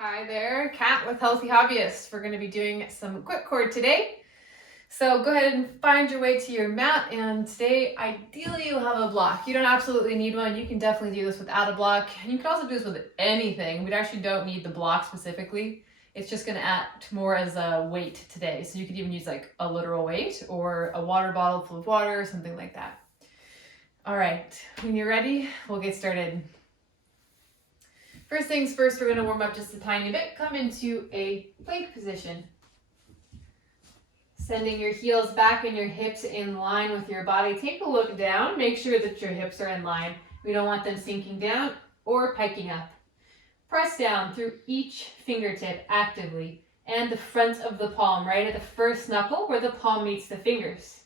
Hi there, Kat with Healthy Hobbyist. We're going to be doing some quick core today. So go ahead and find your way to your mat, and today ideally you'll have a block. You don't absolutely need one. You can definitely do this without a block. And you can also do this with anything. We actually don't need the block specifically. It's just going to act more as a weight today. So you could even use like a literal weight or a water bottle full of water or something like that. All right, when you're ready, we'll get started. First things first, we're going to warm up just a tiny bit. Come into a plank position. Sending your heels back and your hips in line with your body. Take a look down. Make sure that your hips are in line. We don't want them sinking down or piking up. Press down through each fingertip actively and the front of the palm, right at the first knuckle where the palm meets the fingers.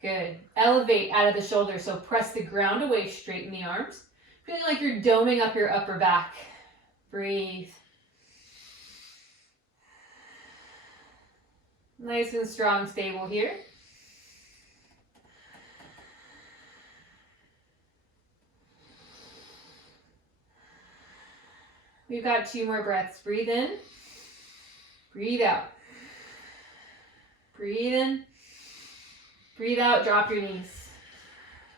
Good. Elevate out of the shoulders, so press the ground away, straighten the arms. Feeling like you're doming up your upper back. Breathe. Nice and strong, stable here. We've got 2 more breaths. Breathe in. Breathe out. Breathe in. Breathe out. Drop your knees.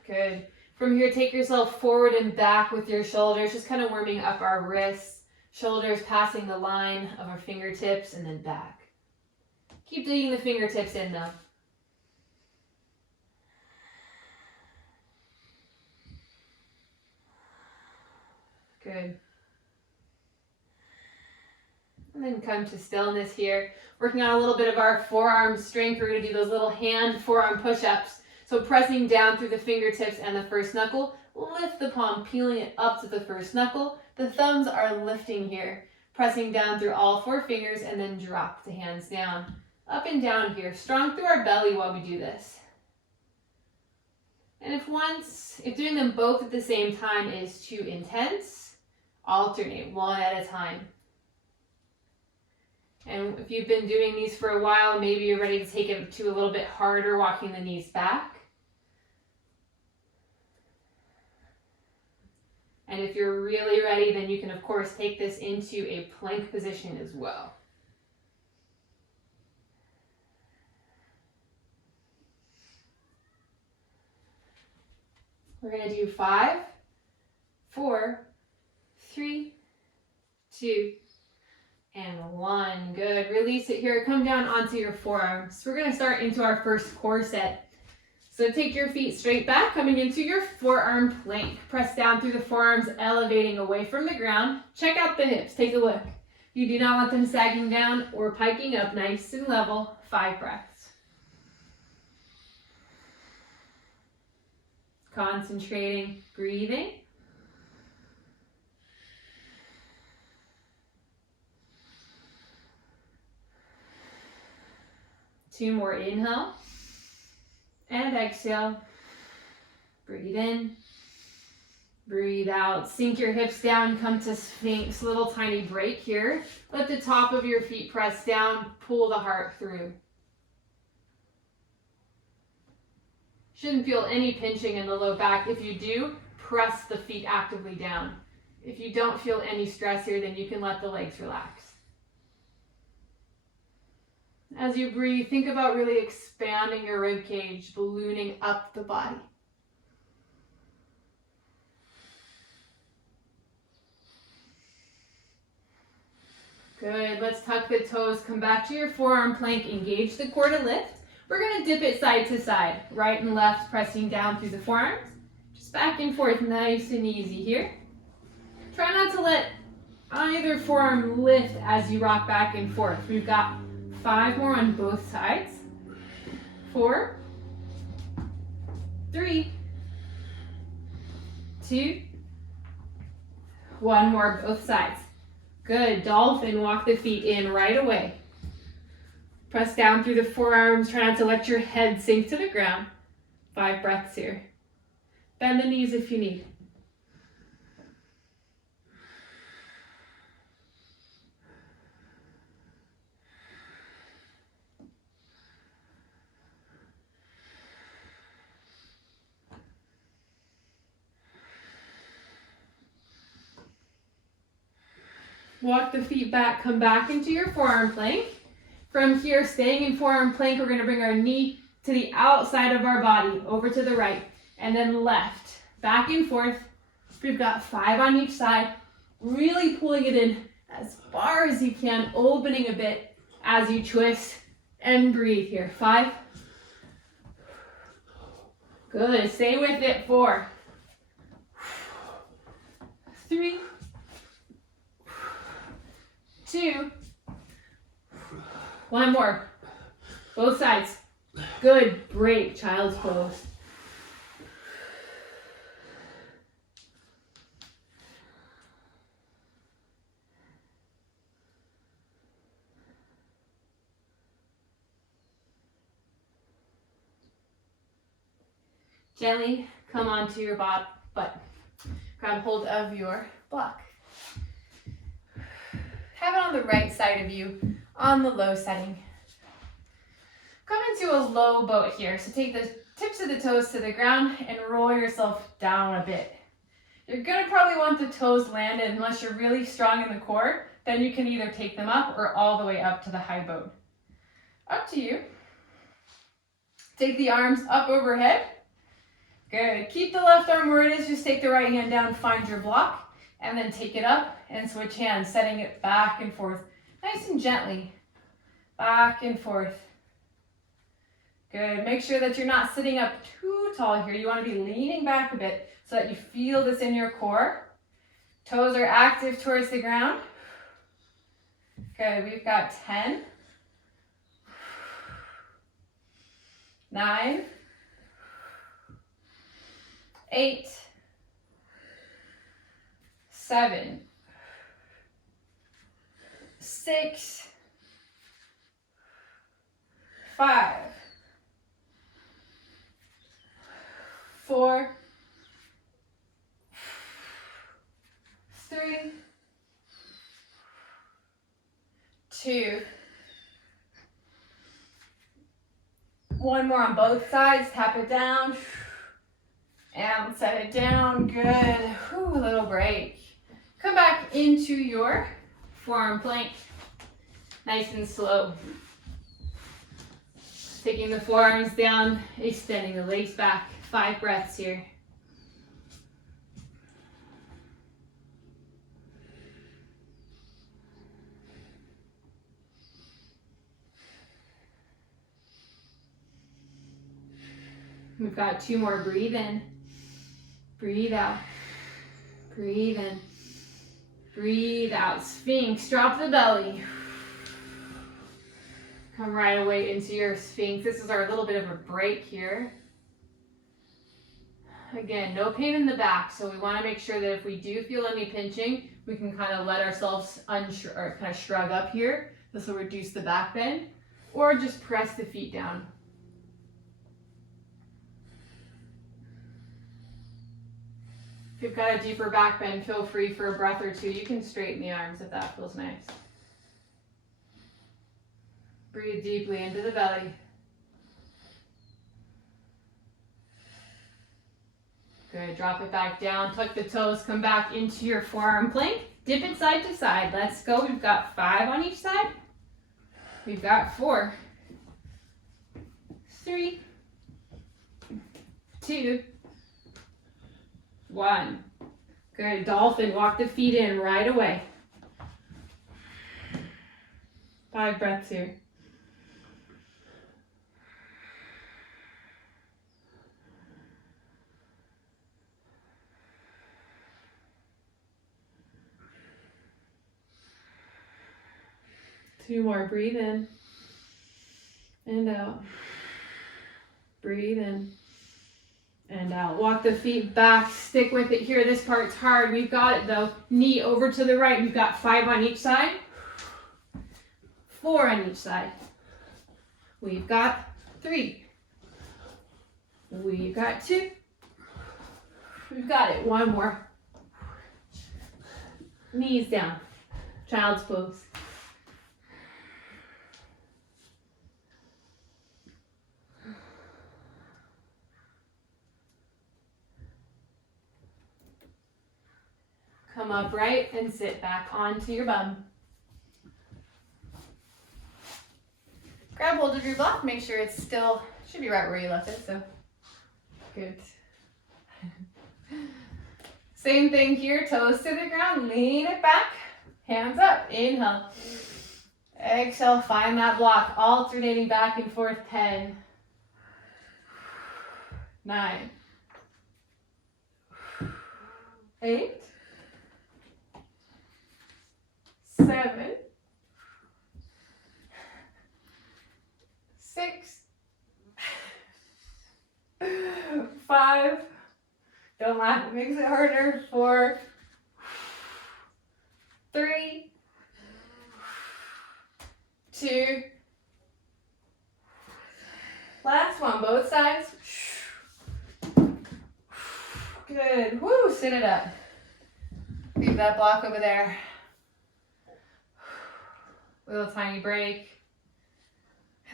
Good. From here, take yourself forward and back with your shoulders, just kind of warming up our wrists, shoulders passing the line of our fingertips, and then back. Keep digging the fingertips in though. Good. And then come to stillness here. Working on a little bit of our forearm strength. We're going to do those little hand forearm push-ups. So pressing down through the fingertips and the first knuckle, lift the palm, peeling it up to the first knuckle. The thumbs are lifting here, pressing down through all 4 fingers and then drop the hands down. Up and down here, strong through our belly while we do this. And if doing them both at the same time is too intense, alternate one at a time. And if you've been doing these for a while, maybe you're ready to take it to a little bit harder, walking the knees back. And if you're really ready, then you can, of course, take this into a plank position as well. We're going to do 5, 4, 3, 2, and 1. Good. Release it here. Come down onto your forearms. We're going to start into our first core set. So take your feet straight back, coming into your forearm plank. Press down through the forearms, elevating away from the ground. Check out the hips. Take a look. You do not want them sagging down or piking up. Nice and level. 5 breaths. Concentrating, breathing. Two more. Inhale and exhale. Breathe in, breathe out. Sink your hips down, come to Sphinx. Little tiny break here. Let the top of your feet press down, pull the heart through. Shouldn't feel any pinching in the low back. If you do, press the feet actively down. If you don't feel any stress here, then you can let the legs relax. As you breathe, think about really expanding your rib cage, ballooning up the body. Good. Let's tuck the toes. Come back to your forearm plank. Engage the core to lift. We're going to dip it side to side, right and left, pressing down through the forearms. Just back and forth, nice and easy here. Try not to let either forearm lift as you rock back and forth. We've got 5 more on both sides. 4, 3, 2, 1 more, both sides. Good. Dolphin, walk the feet in right away. Press down through the forearms. Try not to let your head sink to the ground. 5 breaths here. Bend the knees if you need. Walk the feet back, come back into your forearm plank. From here, staying in forearm plank, we're gonna bring our knee to the outside of our body, over to the right, and then left, back and forth. We've got 5 on each side, really pulling it in as far as you can, opening a bit as you twist and breathe here. 5. Good, stay with it. 4. 3. 2. 1 more. Both sides. Good, break, child's pose. Gently come onto your butt. Grab hold of your block. Have it on the right side of you, on the low setting. Come into a low boat here. So take the tips of the toes to the ground and roll yourself down a bit. You're gonna probably want the toes landed unless you're really strong in the core. Then you can either take them up or all the way up to the high boat. Up to you. Take the arms up overhead. Good. Keep the left arm where it is. Just take the right hand down, find your block, and then take it up and switch hands, setting it back and forth. Nice and gently. Back and forth. Good. Make sure that you're not sitting up too tall here. You want to be leaning back a bit so that you feel this in your core. Toes are active towards the ground. Good. We've got 10. 9. 8. 7. 6. 5. 4. 3. 2. 1 more on both sides. Tap it down. And set it down. Good. Whew, a little break. Come back into your forearm plank. Nice and slow. Taking the forearms down, extending the legs back. 5 breaths here. We've got 2 more. Breathe in. Breathe out. Breathe in. Breathe out. Sphinx. Drop the belly. Come right away into your Sphinx. This is our little bit of a break here. Again, no pain in the back, so we want to make sure that if we do feel any pinching, we can kind of let ourselves or kind of shrug up here. This will reduce the back bend, or just press the feet down. If you've got a deeper back bend, feel free for a breath or 2. You can straighten the arms if that feels nice. Breathe deeply into the belly. Good, drop it back down, tuck the toes, come back into your forearm plank. Dip it side to side. Let's go. We've got 5 on each side. We've got 4, 3, 2, 1. Good, dolphin, walk the feet in right away. 5 breaths here. Two more. Breathe in and out. Breathe in and out. Walk the feet back. Stick with it here. This part's hard. We've got it though. Knee over to the right. We've got 5 on each side. 4 on each side. We've got 3. We've got 2. We've got it. 1 more. Knees down. Child's pose. Come come upright and sit back onto your bum. Grab hold of your block, make sure it's still, should be right where you left it, so good. Same thing here, toes to the ground, lean it back, hands up, inhale. Exhale, find that block, alternating back and forth, 10, 9, 8, 7, 6, 5, don't laugh, it makes it harder, 4, 3, 2, last one, both sides. Good, woo, sit it up. Leave that block over there. Little tiny break.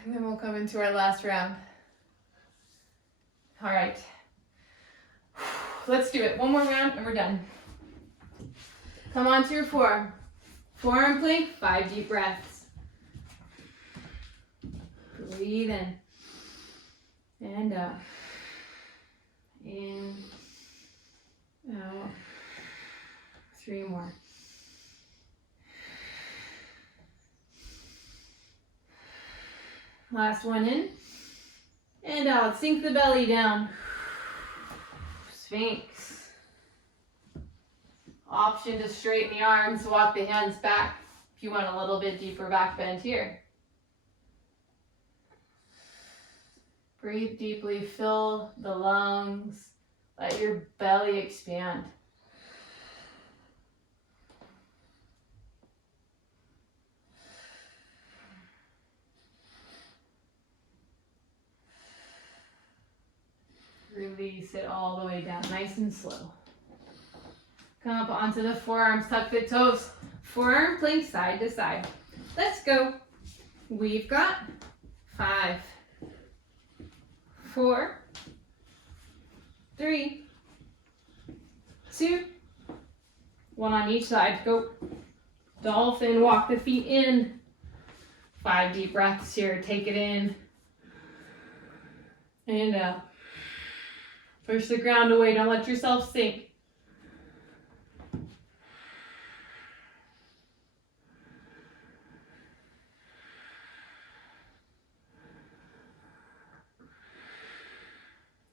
And then we'll come into our last round. All right. Let's do it. One more round and we're done. Come onto your forearm. Forearm plank, 5 deep breaths. Breathe in. And out. In. Out. 3 more. Last one in. And out. Sink the belly down. Sphinx. Option to straighten the arms, walk the hands back if you want a little bit deeper back bend here. Breathe deeply, fill the lungs, let your belly expand. Release it all the way down, nice and slow. Come up onto the forearms, tuck the toes. Forearm plank side to side. Let's go. We've got 5, 4, 3, 2, 1 on each side. Go. Dolphin, walk the feet in. 5 deep breaths here. Take it in. And out. Push the ground away. Don't let yourself sink.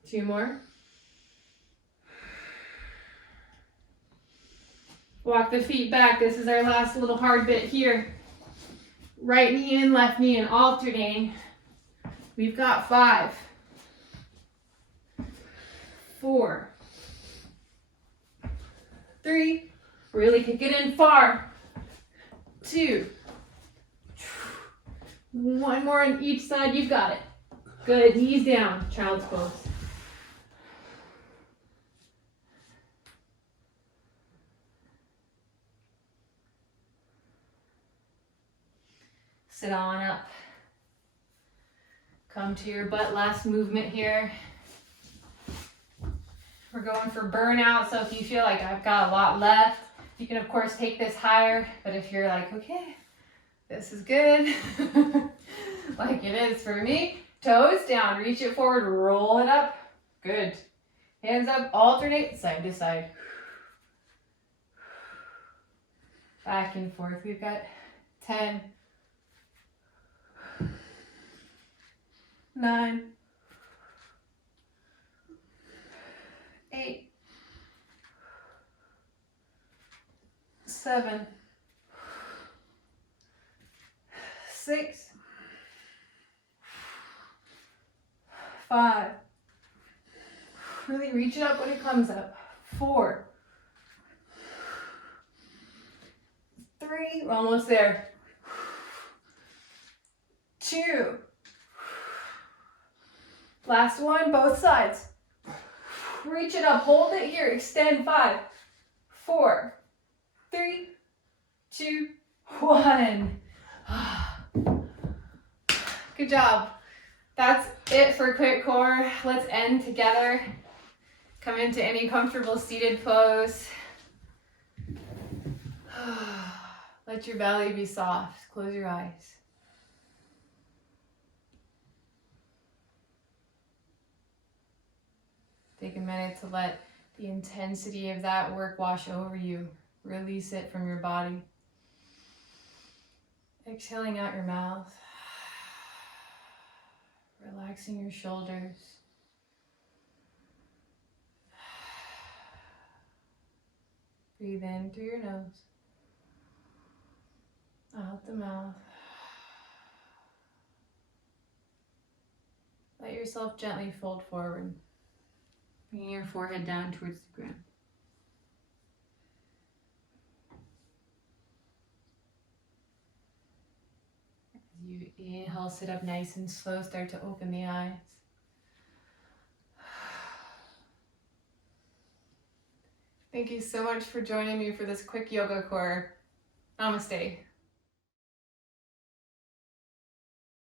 Two more. Walk the feet back. This is our last little hard bit here. Right knee in, left knee in, alternating. We've got 5, 4, 3, really kick it in far, 2, 1 more on each side, you've got it. Good, knees down, child's pose. Sit on up. Come to your butt, last movement here. We're going for burnout, so if you feel like I've got a lot left, you can of course take this higher, but if you're like, okay, this is good, like it is for me, toes down, reach it forward, roll it up, good. Hands up, alternate side to side. Back and forth, we've got 10, 9, 8, 7, 6, 5. Really reach it up when it comes up. 4, 3, we're almost there. 2. Last one, both sides. Reach it up, hold it here, extend. 5, 4, 3, 2, 1. Good job. That's it for quick core. Let's end together. Come into any comfortable seated pose. Let your belly be soft. Close your eyes. Take a minute to let the intensity of that work wash over you. Release it from your body. Exhaling out your mouth. Relaxing your shoulders. Breathe in through your nose. Out the mouth. Let yourself gently fold forward, bringing your forehead down towards the ground. As you inhale, sit up nice and slow, start to open the eyes. Thank you so much for joining me for this quick yoga core. Namaste.